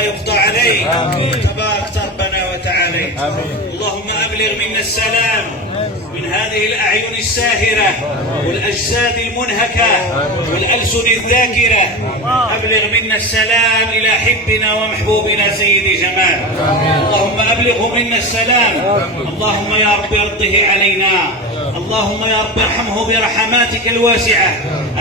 ولا يقضى عليك. تبارك ربنا وتعالى. اللهم أبلغ منا السلام من هذه الأعين الساهرة والأجساد المنهكة والألسن الذاكرة. أبلغ منا السلام إلى حبنا ومحبوبنا سيد جمال. اللهم أبلغه منا السلام. اللهم يا رب ارضه علينا. اللهم يا رب ارحمه برحماتك الواسعة.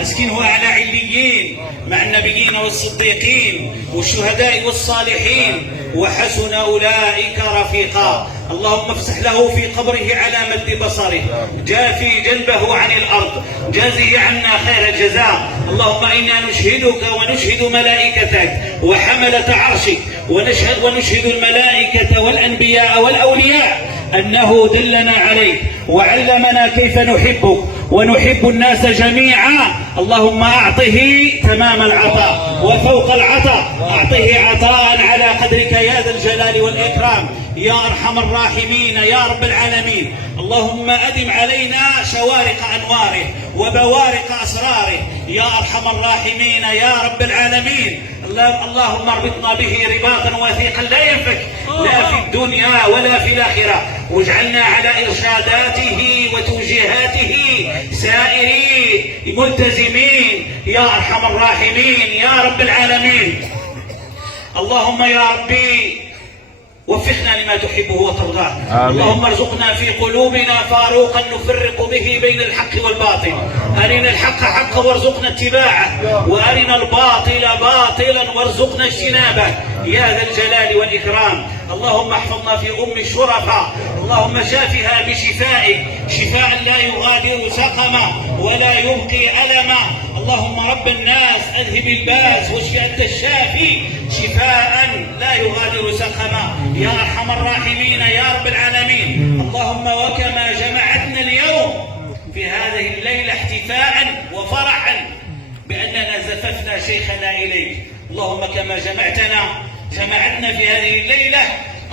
أسكنه أعلى عليين مع النبيين والصديقين والشهداء والصالحين وحسن أولئك رفيقا. اللهم افسح له في قبره على مد بصره. جافي جنبه عن الأرض. جازه عنا خير الجزاء. اللهم إنا نشهدك ونشهد ملائكتك وحملة عرشك ونشهد الملائكة والأنبياء والأولياء أنه دلنا عليك وعلمنا كيف نحبك ونحب الناس جميعا. اللهم أعطه تمام العطاء وفوق العطاء. أعطه عطاء على قدرك يا ذا الجلال والإكرام يا أرحم الراحمين يا رب العالمين. اللهم أدم علينا شوارق أنواره وبوارق أسراره يا أرحم الراحمين يا رب العالمين. اللهم اربطنا به رباطا وثيقا لا ينفك لا في الدنيا ولا في الآخرة. واجعلنا على إرشاداته وتوجيهاته سائرين ملتزمين يا أرحم الراحمين يا رب العالمين. اللهم يا ربي وفقنا لما تحبه وترضاه. اللهم ارزقنا في قلوبنا فاروقا نفرق به بين الحق والباطل. أرنا الحق حقا وارزقنا اتباعه وأرنا الباطل باطلا وارزقنا اجتنابه يا ذا الجلال والإكرام. اللهم احفظنا في أم الشرفاء. اللهم شافها بشفائك شفاء لا يغادر سقما ولا يبقي ألما. اللهم رب الناس أذهب الباس واشف أنت الشافي شفاء لا يغادر سقما يا أرحم الراحمين يا رب العالمين. اللهم وكما جمعتنا اليوم في هذه الليلة احتفاء وفرحا بأننا زففنا شيخنا إليك. اللهم كما جمعتنا في هذه الليلة.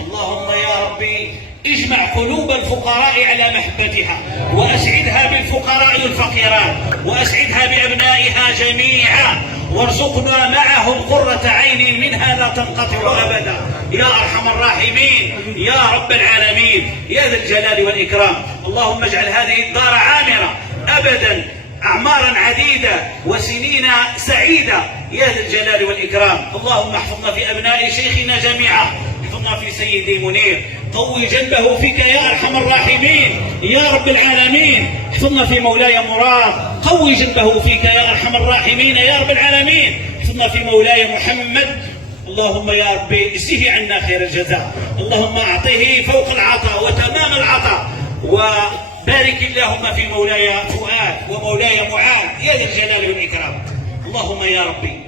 اللهم يا ربي اجمع قلوب الفقراء على محبتها وأسعدها بالفقراء الفقيرات وأسعدها بأبنائها جميعا وارزقنا معهم قرة عين منها لا تنقطع أبدا يا أرحم الراحمين يا رب العالمين يا ذا الجلال والإكرام. اللهم اجعل هذه الدار عامرة أبدا أعمارا عديدة وسنين سعيدة يا ذا الجلال والإكرام. اللهم احفظنا في أبناء شيخنا جميعا. احفظنا في سيدي منير. قوي جنبه فيك يا أرحم الراحمين يا رب العالمين. احفظنا في مولاي مراد. قوي جنبه فيك يا أرحم الراحمين يا رب العالمين. احفظنا في مولاي محمد. اللهم يا ربي اجزه عنا خير الجزاء. اللهم أعطه فوق العطاء وتمام العطاء وبارك اللهم في مولاي فؤاد ومولاي معاذ يا ذا الجلال والإكرام. اللهم يا ربي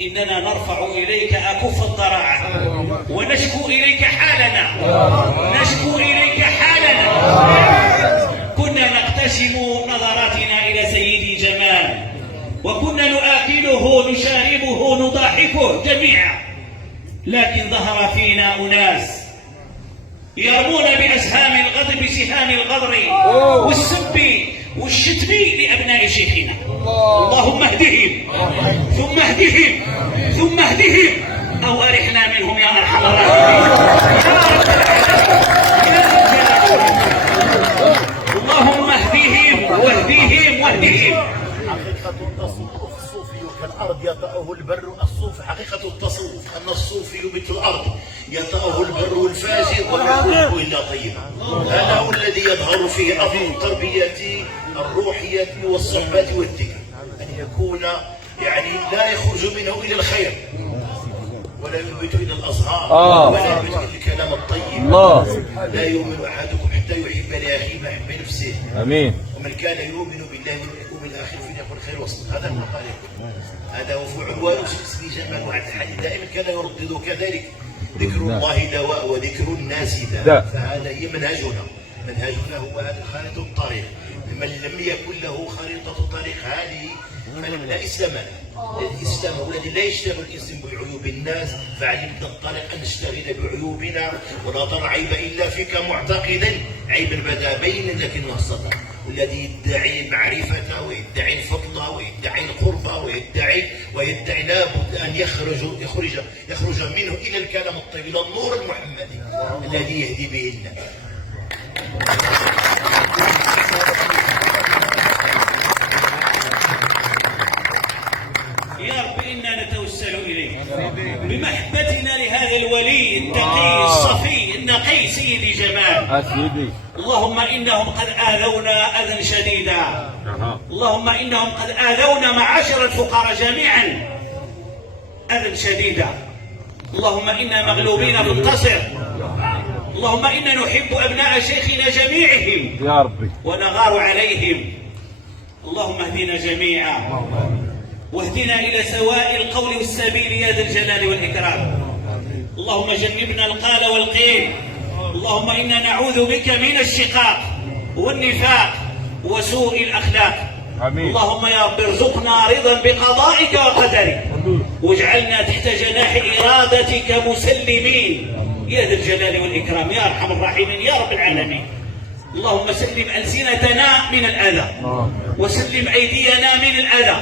إننا نرفع إليك أكف الضراعة ونشكو إليك حالنا كنا نقتسم نظراتنا إلى سيدي جمال وكنا نآكله نشاربه نضاحكه جميعا. لكن ظهر فينا أناس يرمون بأسهام الغضب سهام الغضر والسب والشتم لأبناء شيخنا. اللهم اهدهم ثم اهدهم أو أرحنا منهم يا أرحم الراحمين. اللهم اهدهم واهدهم. كالأرض يطأه البر الصوف. حقيقة التصوف أن الصوفي مثل الأرض يطأه البر والفاجر ولا يكون إلا طيبا. هذا هو الذي يظهر فيه أثر التربية الروحية والصحبة والذكر أن يكون يعني لا يخرج منه إلى الخير ولا ينبت إلى الأزهار ولا ينبت إلى الكلام الطيب. لا يؤمن أحدكم حتى يحب لأخيه ما يحب نفسه. آمين. ومن كان يؤمن بالله واليوم الآخر فليقل خير وصدق. هذا المقال هذا هو عنوان شخصي جمال وعبد الحليم دائما كان يردد كذلك. ذكر الله دواء وذكر الناس داء. فهذا هي منهجنا هو هذا خارطة الطريق. من لم يكن له خارطة الطريق هذه لا إسلام له. الإسلام هو الذي لا يشتغل الإنسان بعيوب الناس. فعلمنا الطريق أن نشتغل بعيوبنا ولا ترى عيب إلا فيك معتقدا عيبا بدا بين لكنه استطاع. الذي يدعي المعرفة ويدعي الفضل ويدعي القرب ويدعي لابد أن يخرج منه إلى الكلام الطيب، إلى النور المحمدي الذي يهدي به الناس. يا رب إنا نتوسل إليك بمحبتنا لهذا الولي التقي الصفي النقي سيدي جمال. اللهم إنهم قد آذونا أذى شديدا، اللهم إنهم قد آذونا معاشر الفقراء جميعا أذى شديدا. اللهم إنا مغلوبين فانتصر. اللهم إنا نحب أبناء شيخنا جميعهم يا ربي ونغار عليهم. اللهم اهدنا جميعا واهدنا إلى سواء القول والسبيل يا ذا الجلال والإكرام. اللهم جنبنا القال والقيل. اللهم إنا نعوذ بك من الشقاق والنفاق وسوء الأخلاق. آمين. اللهم يا رب ارزقنا رضا بقضائك وقدرك واجعلنا تحت جناح إرادتك مسلمين يا ذا الجلال والإكرام يا أرحم الراحمين يا رب العالمين. اللهم سلم ألسنتنا من الأذى وسلم أيدينا من الأذى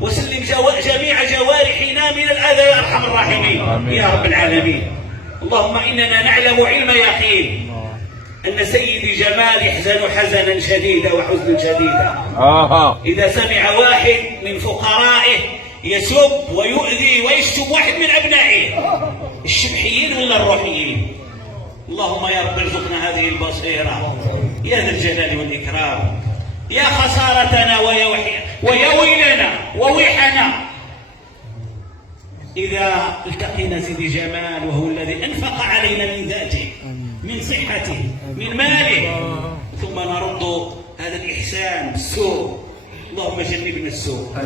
وسلم جميع جوارحنا من الأذى يا أرحم الراحمين يا رب العالمين. اللهم إننا نعلم علم يقين أن سيدي جمال يحزن حزنا شديدا وحزنا شديدا إذا سمع واحد من فقرائه يسب ويؤذي ويشتم واحد من أبنائه الشبحيين ولا الروحيين. اللهم يا رب ارزقنا هذه البصيرة يا ذا الجلال والإكرام. يا خسارتنا ويا ويلنا وويحنا إذا التقينا سيدي جمال وهو الذي أنفق علينا من ذاته من صحته من ماله ثم نرد هذا الإحسان بالسوء. اللهم جنبنا السوء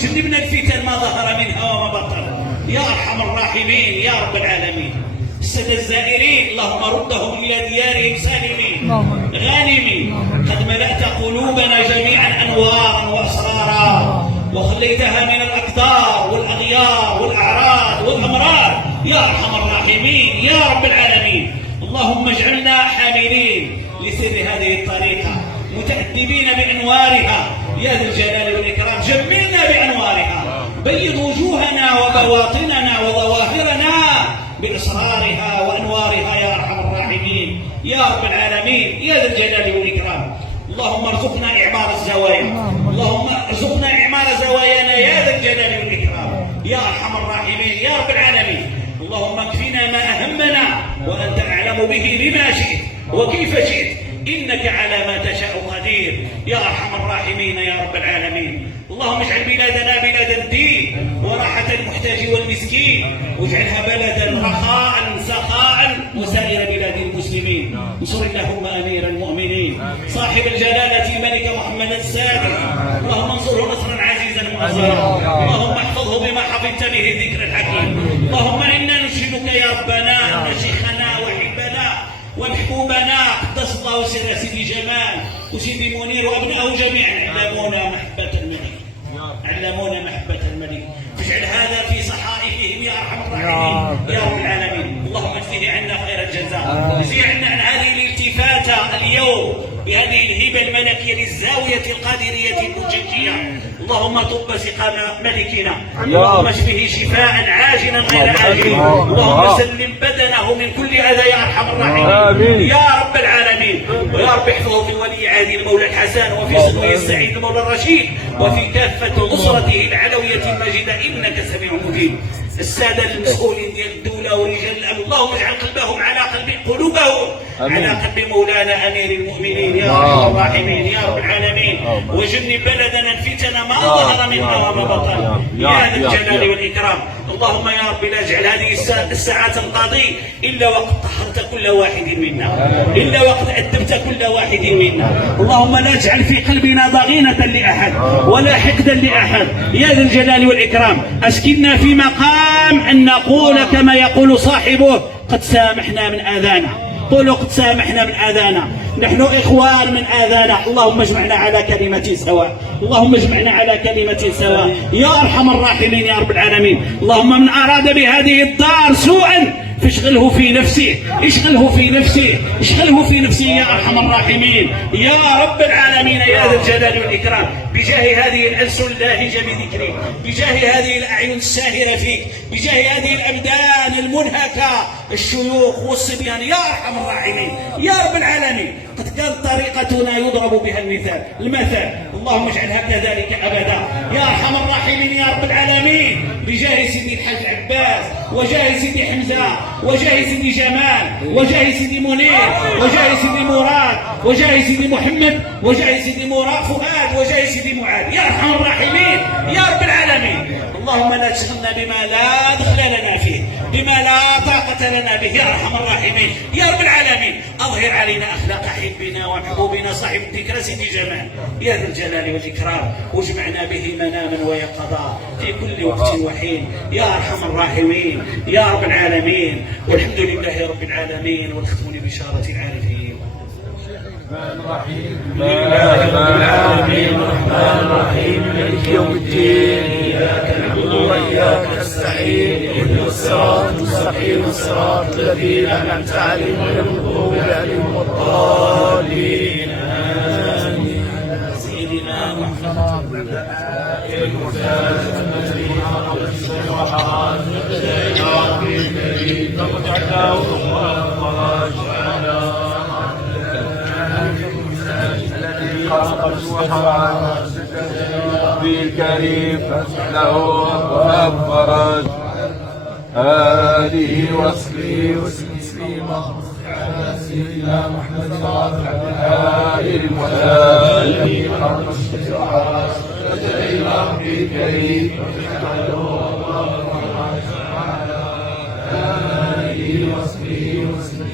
جنبنا الفتن ما ظهر منها وما بطن يا أرحم الراحمين يا رب العالمين. السادة الزائرين اللهم ردهم إلى ديارهم سالمين غانمين. قد ملأت قلوبنا جميعا أنوارا وأسرارا وخليتها من الأقدار والأغيار والأعراض والأمراض يا أرحم الراحمين يا رب العالمين. اللهم اجعلنا حاملين لسر هذه الطريقة متأدبين بأنوارها يا ذا الجلال والإكرام. جملنا بأنوارها بيض وجوهنا وبواطننا وظواهرنا بإصرارها وأنوارها يا أرحم الراحمين يا رب العالمين يا ذا الجلال والإكرام. اللهم ارزقنا إعمار الزوايا اللهم ارزقنا إعمار زوايانا يا ذا الجلال والإكرام يا أرحم الراحمين يا رب العالمين. اللهم اكفنا ما أهمنا وأنت أعلم به بما شئت وكيف شئت إنك على ما تشاء قدير يا أرحم الراحمين يا رب العالمين. اللهم اجعل بلادنا بلاد الدين وراحة المحتاج والمسكين واجعلها بلدا رخاء سخاء وسائر بلاد المسلمين. انصر اللهم أمير المؤمنين صاحب الجلالة الملك محمد السادس. اللهم انصره نصرا عزيزا مؤزرا. اللهم احفظه بما حفظت به الذكر الحكيم. اللهم إنا نشهدك يا ربنا أن شيخنا وحبنا ومحبوبنا قدس الله سر سيدي جمال وسيدي منير وابنائه جميعا علمونا محبة الملك علمونا محبة الملك. فاجعل هذا في صحائفهم يا ارحم الراحمين يا رب العالمين. اللهم اجزه عنا خير الجزاء. اجزه عنا عن هذه الالتفاتة اليوم بهذه الهبة الملكية للزاوية القادرية المجدية. اللهم طب سقام ملكنا اللهم اشفه شفاء عاجلا غير آجل. اللهم سلم بدنه من كل أذى يا أرحم الراحمين يا رب العالمين. ويا رب احفظه في ولي عهده المولى الحسن وفي سنوه السعيد المولى الرشيد وفي كافة أسرته العلوية المجيدة إنك سميع مجيب. السادة المسؤولين ديال الدولة ورجال الأمن اللهم اجعل قلوبهم على قلب مولانا أمير المؤمنين يا أرحم الراحمين يا رب العالمين. وجنب بلدنا الفتن ما ظهر منها وما بطن يا ذا الجلال والإكرام. اللهم يا رب لا اجعل هذه الساعة تنقضي إلا وقد طهرت كل واحد منا إلا وقد أدبت كل واحد منا. اللهم لا اجعل في قلبنا ضغينة لأحد ولا حقدا لأحد يا ذا الجلال والإكرام. أسكننا في مقام أن نقول كما يقول صاحبه قد سامحنا من آذانا. قولوا قد سامحنا من آذانا. نحن إخوان من آذانا. اللهم اجمعنا على كلمة سواء اللهم اجمعنا على كلمة سواء يا أرحم الراحمين يا رب العالمين. اللهم من أراد بهذه الدار سوءا فاشغله في نفسه، اشغله في نفسه، اشغله في نفسه يا أرحم الراحمين يا رب العالمين يا ذا الجلال والإكرام. بجاه هذه الألسن اللاهجة بذكرك، بجاه هذه الأعين الساهرة فيك، بجاه هذه الأبدان المنهكة، الشيوخ والصبيان يا أرحم الراحمين يا رب العالمين. قد كانت طريقتنا يضرب بها المثل، اللهم اجعلها كذلك أبدا يا أرحم الراحمين يا رب العالمين. بجاه سيدي الحاج عباس، وجاه سيدي حمزة، وجاه سيدي جمال، وجاه سيدي منير، وجاه سيدي مراد، وجاه سيدي محمد، وجاه سيدي مراد فؤاد، وجاه سيدي معاذ يا أرحم الراحمين يا رب العالمين. اللهم لا تشغلنا بما لا دخل لنا فيه، بما لا طاقة لنا به يا أرحم الراحمين يا رب العالمين. أظهر علينا أخلاق حبنا ومحبوبنا صاحب الذكرى سيدي جمال يا ذا الجلال والإكرام، واجمعنا به مناما ويقظا في كل وقت وحين يا أرحم الراحمين يا رب العالمين. والحمد لله رب العالمين، والختم بشارة العارفين. الرحمن العالمين الرحمن الرحيم مالك يوم الدين، إياك نعبد وإياك نستعين، اهدنا الصراط المستقيم صراط الذين أنعمت عليهم غير المغضوب عليهم ولا الضالين. آمين. سيدنا محمد الكريم له وأفرج آله وصحبه وسلم على سيدنا محمد وعلى المتالين الكريم آله وصحبه وسلم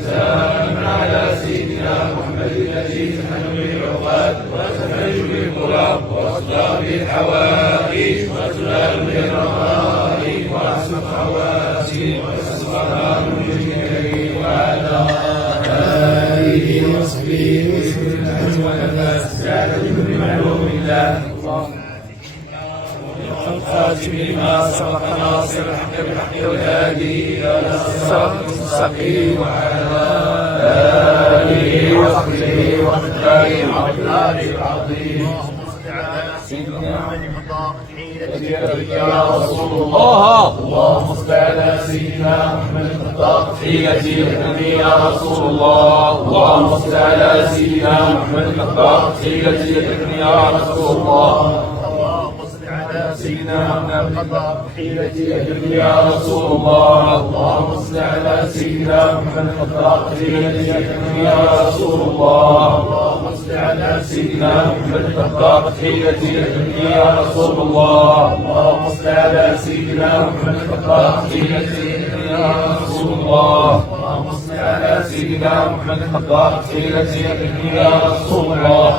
سلام على سيدنا محمد الذي تحن بالعقاد وتفرج بالقراب واصدى بالحوائج وتنال بالرغائب واحسن خواتيم والسلام الكريم وعلى آله وصحبه وسلم ونفس سعد بن معلوم الله الخاتم لما سبق ناصر الحق بالحق والهادي الى الصراط المستقيم وعلى اله وصحبه وسلم العظيم. سيدنا يا رسول الله، اللهم صل على سيدنا محمد الخطاب حيلتي يا رسول الله، اللهم صل على سيدنا محمد الخطاب حيلتي يا رسول الله، سيدنا محمد الخطاب حيلتي يا رسول الله، اللهم صل على سيدنا محمد الخطاب حيلتي يا رسول الله، اللهم صل على سيدنا محمد الخطاب حيلتي يا رسول الله، اللهم صل على سيدنا محمد الخطاب حيلتي يا رسول الله، اللهم صل على سيدنا محمد الخطاب حيلتي يا رسول الله.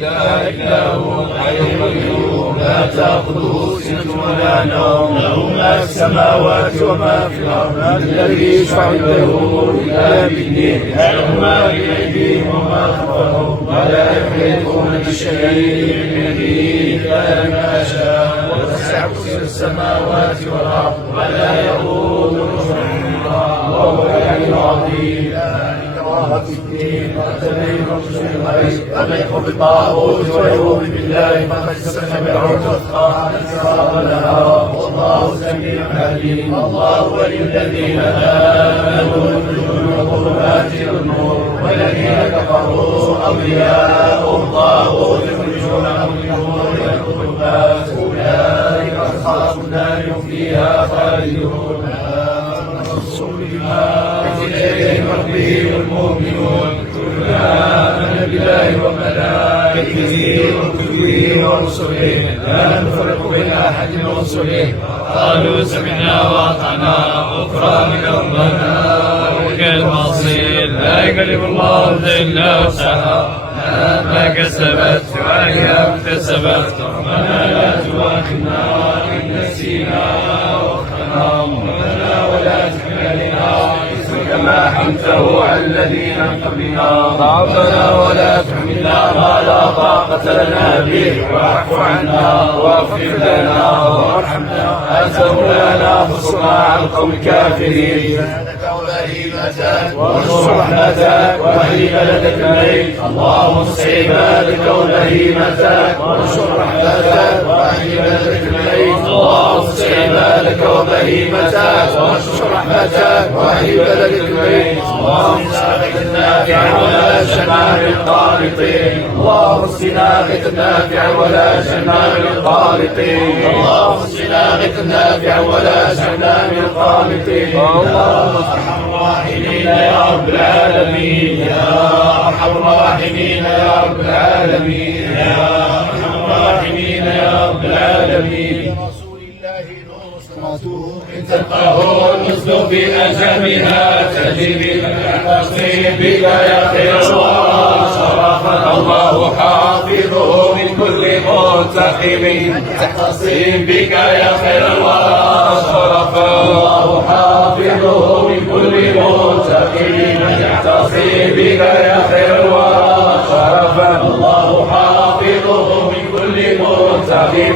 لا إله هو الحي القيوم لا تأخذه سنة ولا نوم، له ما في السماوات وما في الأرض، الذي يشفع عنده إلا بإذنه، يعلم ما بين أيديهم وما خلفهم ولا يحيطون بشيء من علمه إلا بما شاء، وسع كرسي السماوات والأرض ولا يؤوده حفظهما وهو العلي العظيم. في الدين وتبين رسول الغيب ومن يكفر بالطاغوت ويؤمن بالله فقد استمسك بالعروة الوثقى انتصارا لها والله سميع عليم. الله ولي الذين امنوا يخرجون الظلمات الى النور والذين كفروا اولياءهم الطاغوت يخرجونهم من النور الى الظلمات اولئك اصحاب النار هم فيها خالدون. الرسول بما إليه ربه والمؤمنون كلنا آمن بالله وملائكته وكتبه ورسله لا نفرق بين أحد من رسله قالوا سمعنا وأطعنا غفرانك ربنا وإليك المصير. لا يكلف الله إلا وسعها ما كسبت وعليها اكتسبت ربنا لا تؤاخذنا إن نسينا واخطأنا ربنا ولا تحمل علينا كما حملته على الذين من قبلنا ربنا ولا تحمل منا ما لا طاقة لنا به واعف عنا واغفر لنا وارحمنا أنت مولانا فانصرنا على القوم الكافرين. وبهيمتك وانصر رحمتك وأهل بلدك الميت اللهم انصر عبادك وبهيمتك وانصر رحمتك وأهل بلدك الميت اللهم انصر عبادك وبهيمتك وانصر رحمتك وأهل بلدك الميت اللهم اسقنا نافعا ولا شنا للقانطين اللهم اسقنا غيثا نافعا ولا شنا للقانطين اللهم اسقنا غيثا نافعا ولا شنا للقانطين اللهم ارحم الراحمين يا رب العالمين يا ارحم الراحمين يا رب العالمين يا ارحم الراحمين يا رب العالمين. إن تلقاه النصر في أجمها تجري تقصي بك يا خير الورى شرفنا الله حافظه من كل منتقم تقصي بك يا خير الورى شرفنا الله حافظه من كل منتقم يعتصي بك يا خير الورى شرفنا الله حافظه من كل منتقم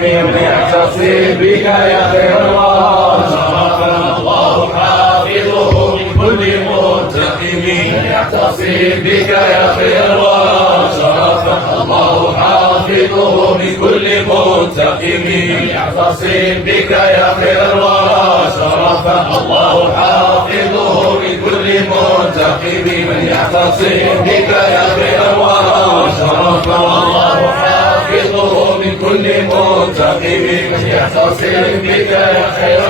يعتصي بك يا خير الورى شرفنا الله حافظه من كل منتقم يعتصي بك يا خير شرفنا الله حافظه من كل منتقم يعتصي بك يا خير شرفنا الله حافظه من كل منتقم من يعتصم بك يا خير شرفنا الله حافظه من كل منتقم من يعتصم بك يا خير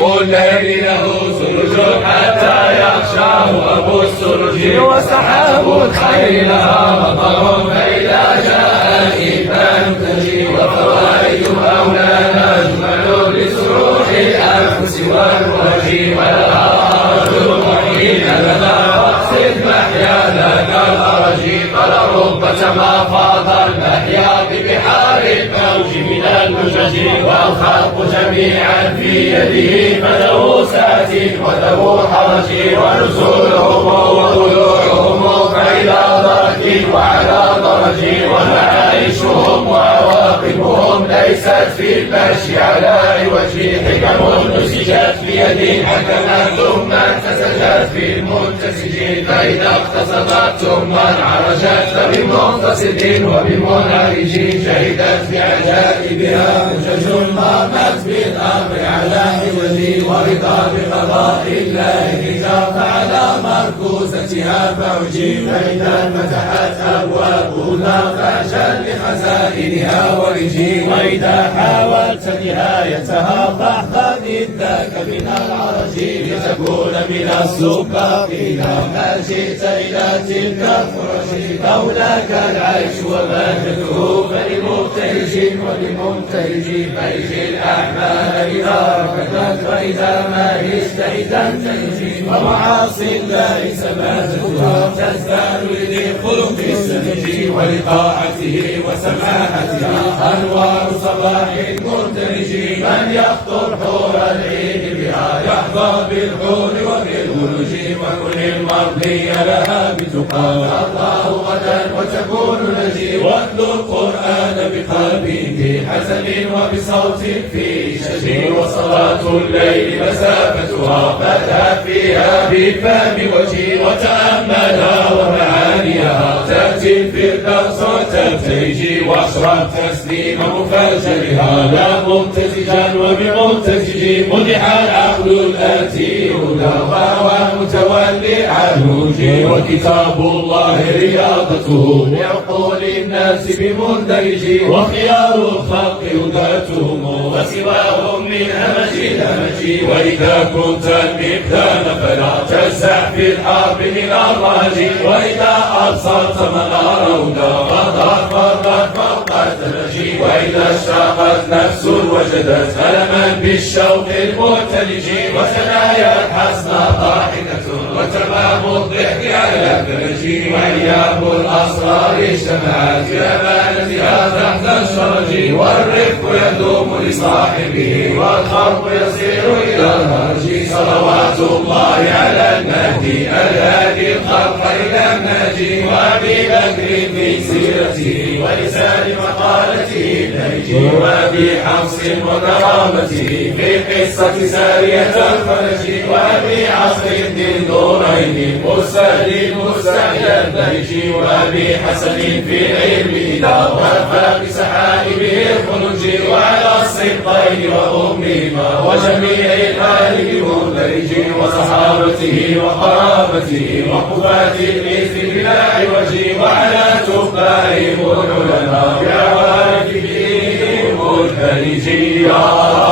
والليل له سرج حتى يخشاه أبو السرج وسحاب الخير لها مطر فإذا جاء الإيمان تجي وفوائد مولانا أجمل لسروح الأنفس والوجه والأرض حين لنا واقصد محيا لك الأرجي فلربة ما فاض المحيا ببحار الموج من اللجج والخلق جميعا في يده فله سات وله حرج ونزولهم وطلوعهم فإلى درك وعلى درج ومعايشهم وعواقبهم ليست في المشي على عوج حكم نسجت بيد حكما ثم انتسجت في المنتسج فإذا اقتصدت ثم عرجت فبمنتصد وبمنعرج شهدت بعجائبها حجج مرمت بالأمر على عوج ورضا بقضاء الله حجاب على مركوزتها فعجي فإذا فتحت أبوابها فأجل لخزائنها ورجي وإذا حاولت نهايتها فاحذر ذاك من العرج لتكون من السباقين ما جئت إلى تلك الفرج لولاك العيش وما تدعو فلمبتهج ولممتهج فإج الأعمال إذا ركضت وإذا ما هجت إذا تنجي ومعاصي الله سماتها تزداد لذي خلق السنج ولطاعته وسماحته أنوار صباح المرتج من يخطر حور العين بها يحظى بالحور وبالولج وكن المرضي لها بتقى الله غدا وتكون نجي واتلو القرآن بقلبه حسن وبصوت في شجي وصلاة الليل مسافتها فتح فيها بالفهم وجي وتأملها ومعانيها تأتي الفردوس وتبتهجي واشرب تسليم مفجرها لا ممتزجا وبممتزج مدح العقل الآتي وهو متولي عنه وكتاب الله رياضته لعقول الناس بمندرج وخيار الخلق هداتهم وسواهم من همج الهمج وإذا كنت المبتان فلا تجزع في الحرب من الرهج وإذا أبصرت منار هدى فاضرب فوق التلج وإذا اشتاقت نفس وجدت ألما بالشوق المعتلج وثنايا الحسن ضاحكة وتمام الضحك على فرج وعياب الأسرار اجتمعت في أمانة هذا تحت الشرج والرفق يدوم لصاحبه والخلق يسير إلى الهرج صلوات الله على المهدي الهادي الخلق إلى الناجي وأبي بكر في سيرته ولسان مقالته نهجي وأبي حفص وكرامته في قصة سارية الفلج وأبي عصر ذي النورين مرسل مستحيا النهج وأبي حسن في علمه وأفاق سحائبه الخلج وعلى الصدقين وأمهما وجميع الآل المندرج وصحابته وقرابته وقفات المثل بلا عوج وعلى تقائهم العلماء بعوارف دينهم الفرج يا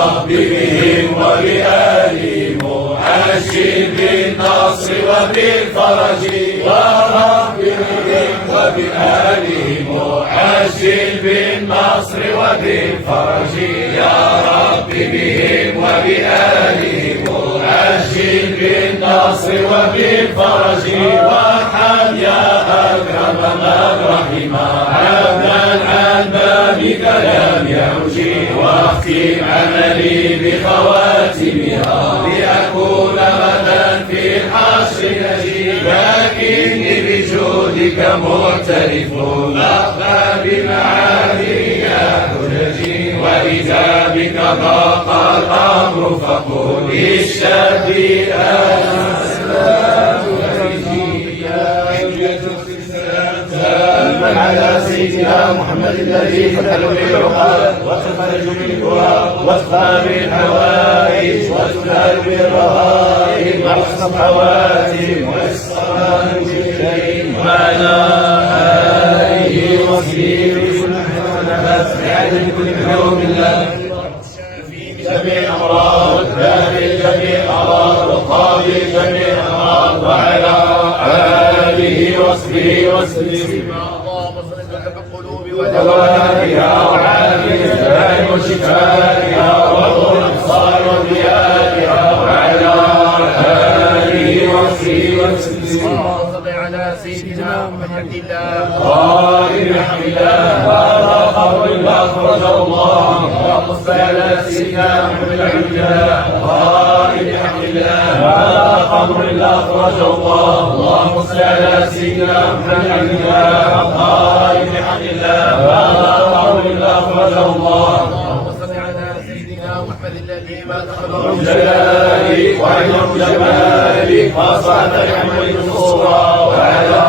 رب بهم وبآلهم عجل بالنصر وبالفرج يا رب بهم وبآلهم عجل بالنصر وبالفرج يا رب بهم وبآلهم عجل بالنصر وبالفرج وارحم يا أكرم من رحم عبدا عن بابك لم يعج واختم عملي بخواتمها لأكون غدا في الحشر نجي لكني بجودك معترف أخفى بمعاذيري يا حججي وإذا بك ضاق الأمر فقل للشاب على سيدنا محمد الذي فتح بالعقاد وتخرج بالكرى وتقام بالحوائج وتنال بالرهائب وحسن الخواتم والصلاة بالكريم وعلى آله وصحبه بكل نفس بعدد كل يوم الله جميع الأمراض دافع جميع الأمراض وقاضي جميع الأمراض وعلى آله وصحبه وسلم ودوائها وعافية الأبدان وشفائها وطول الأبصار وضيائها وعلى آله وصحبه وسلم. اللهم صل على سيدنا محمد الله قائم بحمد الله هذا خبر الله أخرجه الله. اللهم صل على سيدنا محمد عبد الله قائم بحمد الله هذا خبر الله أخرجه الله. اللهم صل على سيدنا محمد عبد الله قائم بحمد الله هذا خبر الله أخرجه الله. اللهم صل على سيدنا محمد الذي ما تخبر جلالي وعلم جمالي فصعد لحمد الصورة وعلى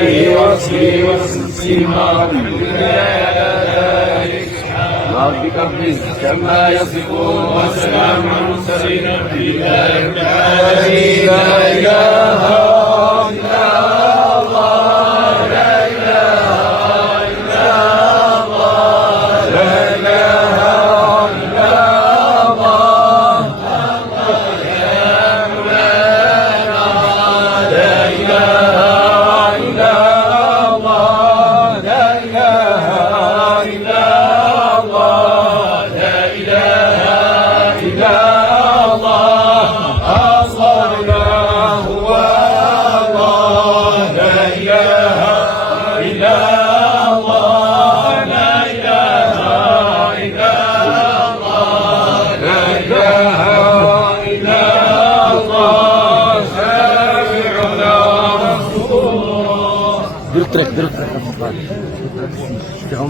آله وصحبه وسلم. الحمد لله على ذلك سبحان ربك رب العزة عما يصفون وسلام على المرسلين والحمد لله رب العالمين. لا إله إلا الله لا إله إلا الله لا إله إلا الله يا مولانا لا إله إلا الله لا إله إلا الله لا إله إلا الله الله هو الله لا إله إلا